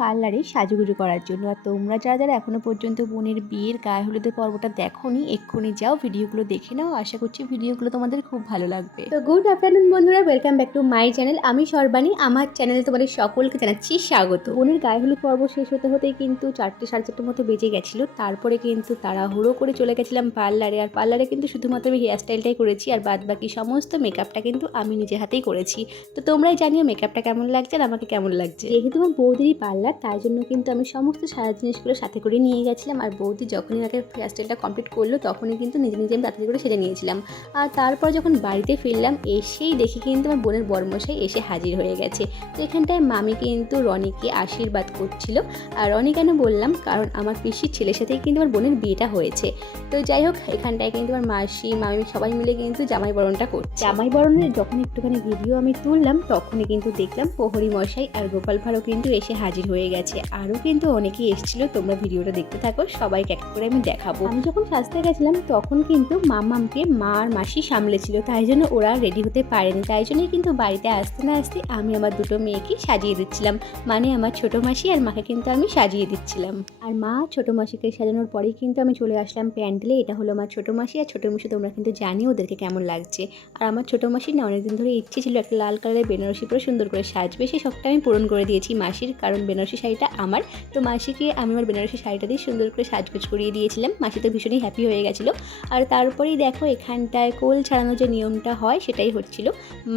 পার্লারে সাজুগুজু করার জন্য। আর তোমরা যারা যারা এখনও পর্যন্ত বোনের বিয়ের গায়ে হলুদের পর্বটা দেখোনি, এক্ষুনি যাও ভিডিওগুলো দেখে নাও। আশা করছি ভিডিওগুলো তোমাদের খুব ভালো লাগবে। তো গুড আফটারনুন বন্ধুরা, welcome back to my channel. আমি সর্বাণী, আমার চ্যানেলে তোমাদের সকলকে জানাচ্ছি স্বাগত। বোনের গায়ে হলুদ পর্ব শেষ হতে হতেই কিন্তু 4টে সাড়ে 4টের মতো বেজে গেছিলো। তারপরে কিন্তু তাড়াহুড়ো করে চলে গেছিলাম পার্লারে। আর পার্লারে কিন্তু শুধুমাত্র আমি হেয়ার স্টাইলটাই করেছি, আর বাদ বাকি সমস্ত মেকআপটা কিন্তু আমি নিজে হাতেই করেছি। তো তোমরাই জানিও মেকআপটা কেমন লাগছে আর আমাকে কেমন লাগছে। যেহেতু আমার বৌদিরই পার্লার, তাই জন্য কিন্তু আমি সমস্ত সারা জিনিসগুলো সাথে করে নিয়ে গেছিলাম। আর বৌদি যখনই আগে হেয়ার স্টাইলটা কমপ্লিট করলো তখনই কিন্তু নিজে নিজে আমি তাড়াতাড়ি করে সেরে নিয়েছিলাম। আর তারপর যখন বাড়িতে ফিরলাম, এসেই দেখি কিন্তু আমার বোনের বরমশাই এসে হাজির হয়ে গেছে। তো এখানটায় মামি কিন্তু রনিকে আশীর্বাদ করছিল। আর রনি কেন বললাম, কারণ আমার পিসির ছেলের সাথেই কিন্তু আমার বোনের বিয়েটা হয়েছে। তো যাই হোক, এখানটায় কিন্তু আমার মাসি মামি সবাই মিলে কিন্তু জামাই বরণটা করছে। জামাই বরণের যখন একটুখানি ভিডিও আমি তুললাম, তখনই কিন্তু দেখলাম প্রহরী মশাই আর গোপাল ভাঁড়ও কিন্তু এসে হাজির হয়ে গেছে। আরও কিন্তু অনেকেই এসেছিল, তোমরা ভিডিওটা দেখতে থাকো, সবাইকে এক করে আমি দেখাবো। আমি যখন সাজতে গেছিলাম তখন কিন্তু মামামকে মা আর মাসি সামলেছিল, তাই জন্য ওরা রেডি হতে পারেনি। তাই জন্যই কিন্তু বাড়িতে আসতে না আসতে আমি আমার দুটো মেয়েকে সাজিয়ে দিচ্ছিলাম, মানে আমার ছোটো মাসি আর মাকে কিন্তু আমি সাজিয়ে দিচ্ছিলাম। আর মা ছোটো মাসিকে সাজানোর পরেই কিন্তু আমি চলে আসলাম প্যান্ডেলে। এটা হলো আমার ছোটো মাসি আর ছোটো মাসি, তোমরা কিন্তু জানিও ওদেরকে কেমন লাগছে। আর আমার ছোটো মাসির না অনেকদিন ধরে ইচ্ছে ছিল একটা লাল কালারের বেনারসি পরে সুন্দর করে সাজবে, সেই শখটা আমি পূরণ করে দিয়েছি মাসির, কারণ বেনারসি শাড়িটা আমার। তো মাসিকে আমি আমার বেনারসি শাড়িটা দিয়ে সুন্দর করে সাজগোজ করিয়ে দিয়েছিলাম। মাসি তো ভীষণই হ্যাপি হয়ে গেছিলো। আর তারপরেই দেখো এখানটায় কোল ছাড়ানোর যে নিয়মটা হয় সেটাই হচ্ছিল।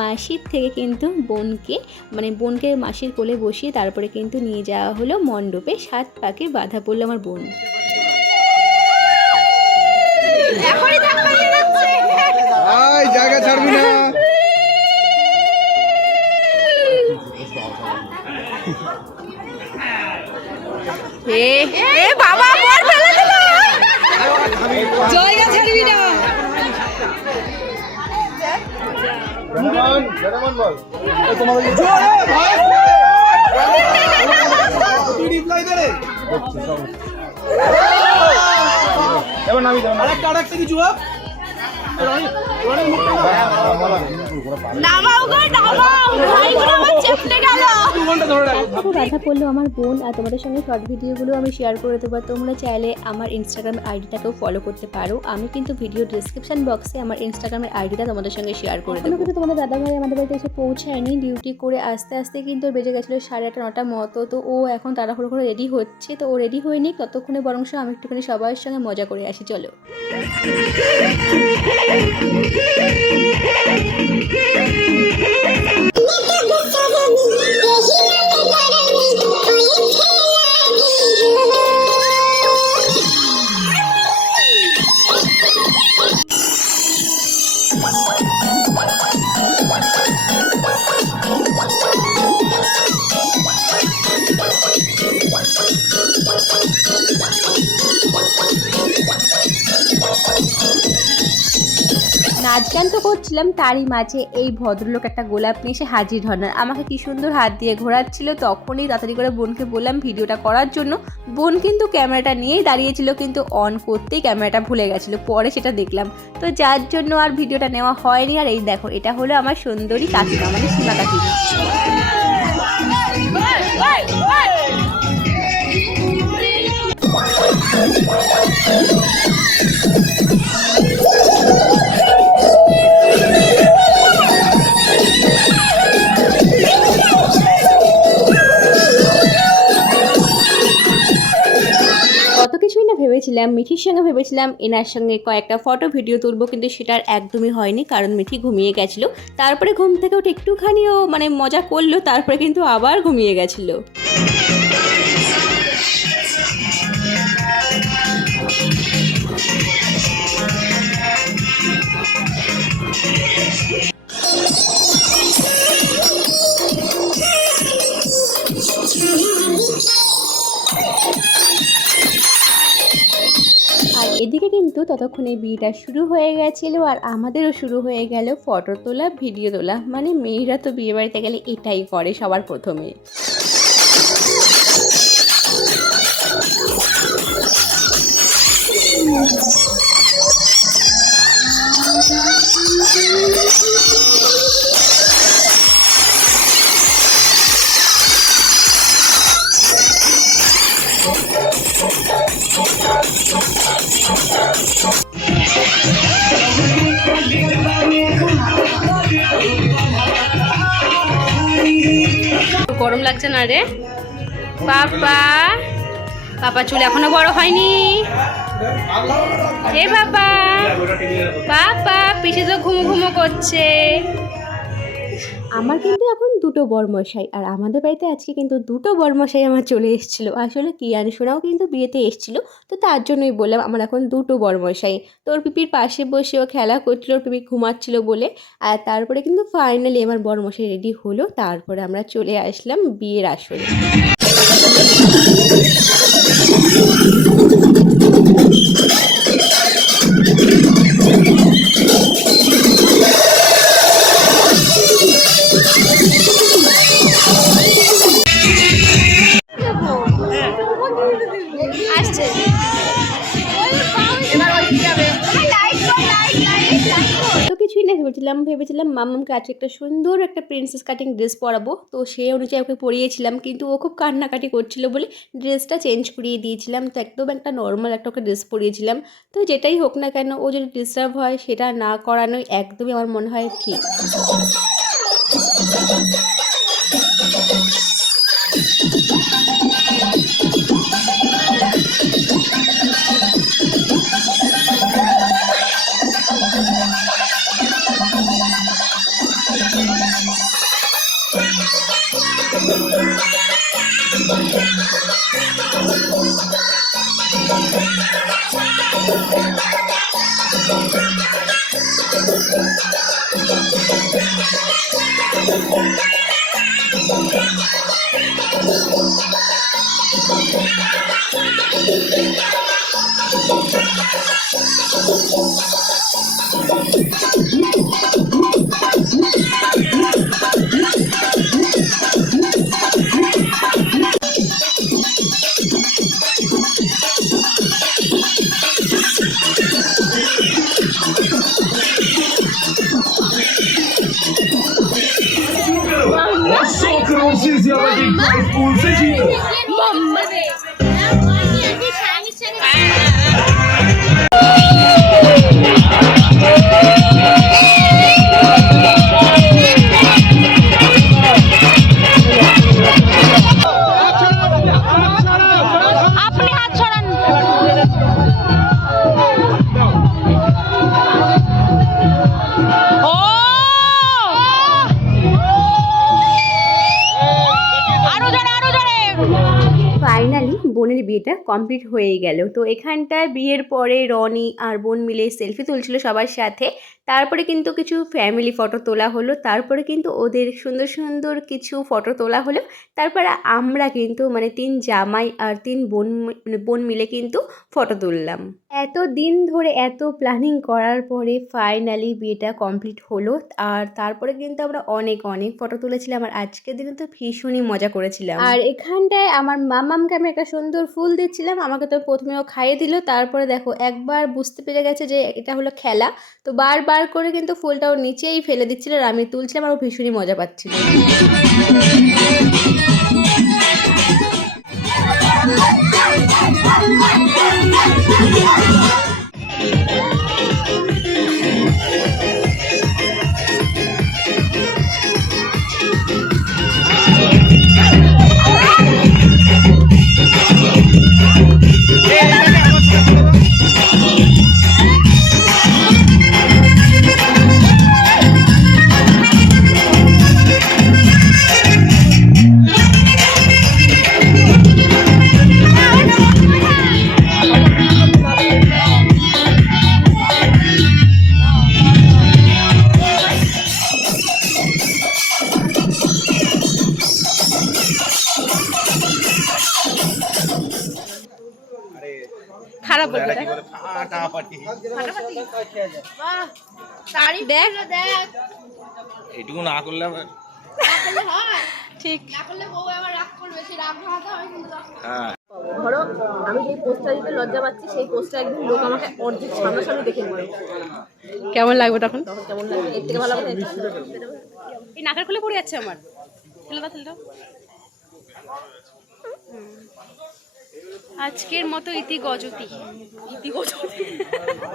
মাসির থেকে কিন্তু বোনকে মাসির কোলে বসিয়ে তারপরে কিন্তু নিয়ে যাওয়া হলো মণ্ডপে। 7 পাকে বাঁধা পড়লো আমার বোন। জায়গা ছাড়বি না। বাবা বল ফেলে দিল, জায়গা ছাড়বি না। বল তোমাদের রিপ্লাই দে রে। এবার নামি দাও, আরেকটা কিছু হোক। বাধা পড়লো আমার বোন। আর তোমাদের সঙ্গে শর্ট ভিডিওগুলো আমি শেয়ার করে দেবো। তোমরা চাইলে আমার ইনস্টাগ্রাম আইডিটাকেও ফলো করতে পারো। আমি কিন্তু ভিডিও ডিসক্রিপশন বক্সে আমার ইনস্টাগ্রামের আইডিটা তোমাদের সঙ্গে শেয়ার করে দেবো। কিন্তু তোমাদের দাদাভাই আমাদের বাড়িতে এসে পৌঁছায়নি, ডিউটি করে আস্তে আস্তে কিন্তু বেজে গেছিলো 8:30 9টার মতো। তো ও এখন তাড়াহুড়ো করে রেডি হচ্ছে। তো ও রেডি হয়নি, ততক্ষণে বরং আমি একটুখানি সবার সঙ্গে মজা করে আসি, চলো। নাচ গান তো করছিলাম, তারই মাঝে এই ভদ্রলোক একটা গোলাপ নিয়ে এসে হাজির হন। আমাকে কি সুন্দর হাত দিয়ে ঘোরাচ্ছিল। তখনই তাড়াতাড়ি করে বোনকে বললাম ভিডিওটা করার জন্য। বোন কিন্তু ক্যামেরাটা নিয়েই দাঁড়িয়েছিল, কিন্তু অন করতেই ক্যামেরাটা ভুলে গেছিলো, পরে সেটা দেখলাম। তো যার জন্য আর ভিডিওটা নেওয়া হয়নি। আর এই দেখো, এটা হলো আমার সুন্দরী কাকিমা, মানে সীমা কাকিমা। ভেবেছিলাম মিঠির সঙ্গে ভেবেছিলাম এনার সঙ্গে কয়েকটা ফটো ভিডিও তুলবো, কিন্তু সেটার একদমই হয়নি, কারণ মিঠি ঘুমিয়ে গেছিলো। তারপরে ঘুম থেকে উঠে একটুখানিও মজা করলো, তারপরে কিন্তু আবার ঘুমিয়ে গেছিলো। আর এদিকে কিন্তু ততক্ষণে বিয়েটা শুরু হয়ে গেছিলো। আর আমাদেরও শুরু হয়ে গেল ফটো তোলা, ভিডিও তোলা। মানে মেয়েরা তো বিয়ে বাড়িতে গেলে এটাই করে সবার প্রথমে। গরম লাগছে না রে বাবা? বাবা চুল এখনো বড় হয়নি। এ বাবা, বাবা পিছে তো ঘুমো ঘুমো করছে। আমার কিন্তু এখন দুটো বরমশাই, আর আমাদের বাড়িতে আজকে কিন্তু দুটো বরমশাই আমার চলে এসেছিলো। আসলে কিয়ানি সোনাও কিন্তু বিয়েতে এসেছিলো, তো তার জন্যই বললাম আমার এখন দুটো বরমশাই। তো ওর পিপির পাশে বসে ও খেলা করছিল, ওর পিপি ঘুমাচ্ছিল বলে। আর তারপরে কিন্তু ফাইনালি আমার বরমশাই রেডি হলো, তারপরে আমরা চলে আসলাম বিয়ের আসরে। তো কিছুই না, ভেবেছিলাম মাম্মামকে আজকে একটা সুন্দর একটা প্রিন্সেস কাটিং ড্রেস পরাবো, তো সেই অনুযায়ী ওকে পরিয়েছিলাম, কিন্তু ও খুব কান্নাকাটি করছিল বলে ড্রেসটা চেঞ্জ করিয়ে দিয়েছিলাম। তো একদম একটা নর্মাল একটা ওকে ড্রেস পরিয়েছিলাম। তো যেটাই হোক না কেন, ও যদি ডিস্টার্ব হয় সেটা না করানোই একদমই আমার মনে হয় ঠিক। Só que não se dizia que vai por seguir. Finally বোনের বিয়েটা কমপ্লিট হয়ে গেল। তো এখানটায় বিয়ের পরে রনি আর বোন মিলে সেলফি তুলছিল সবার সাথে। তারপরে কিন্তু কিছু ফ্যামিলি ফটো তোলা হলো, তারপরে কিন্তু ওদের সুন্দর সুন্দর কিছু ফটো তোলা হলো। তারপরে আমরা কিন্তু মানে 3 জামাই আর 3 বোন মিলে কিন্তু ফটো তুললাম। এত দিন ধরে এত প্ল্যানিং করার পরে ফাইনালি বিয়েটা কমপ্লিট হলো। আর তারপরে কিন্তু আমরা অনেক অনেক ফটো তুলেছিলাম, আর আজকের দিনে তো ভীষণই মজা করেছিলাম। আর এখানটায় আমার মামামকে আমি একটা সুন্দর ফুল দিচ্ছিলাম, আমাকে তো প্রথমেও খাইয়ে দিল, তারপরে দেখো একবার বুঝতে পেরে গেছে যে এটা হলো খেলা, তো বারবার করে কিন্তু ফুলটা ওর নিচেই ফেলে দিচ্ছিল, আর আমি তুলছিলাম, আর ও ভীষণই মজা পাচ্ছিল। খারাপ বলবে দেখ এইটুকু না করলে আবার ঠিক। হ্যাঁ ধরো আমি যেই পোস্টটা দিতে লজ্জা পাচ্ছি, সেই পোস্টটা একদিন লোক আমাকে অর্ধেক সামনাসামনি দেখে নেবে, কেমন লাগবে তখন? কেমন লাগবে? এর থেকে ভালো হবে এই নাকের খুলে পড়ে যাচ্ছে আমার। ঠেলে দাও আজকের মতো ইতি গজতি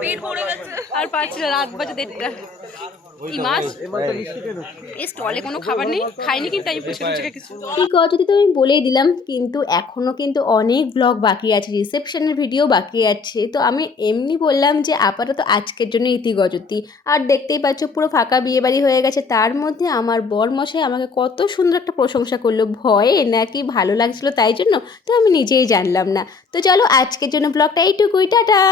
পেট ভরে গেছে আর পাচ্ছি না, রাত বাজে 1:30টা। কি মাছ এই স্টলে কোনো খাবার নেই, খাইনি কিন্তু আমি ফুচকা টুচকা কিছু। এই গজতি তো আমি বলেই দিলাম, কিন্তু এখনো কিন্তু অনেক ব্লগ বাকি আছে, রিসেপশনের ভিডিও বাকি আছে। তো আমি এমনি বললাম যে আপাতত আজকের জন্য ইতি গজতি। আর দেখতেই পাচ্ছ পুরো ফাঁকা বিয়ে বাড়ি হয়ে গেছে, তার মধ্যে আমার বরমশাই আমাকে কত সুন্দর একটা প্রশংসা করলো, ভয়ে নাকি ভালো লাগছিল তাই জন্য, তো আমি নিজেই জানলাম না। তো চলো আজকের জন্য ব্লগটা এইটুকুই, টাটা।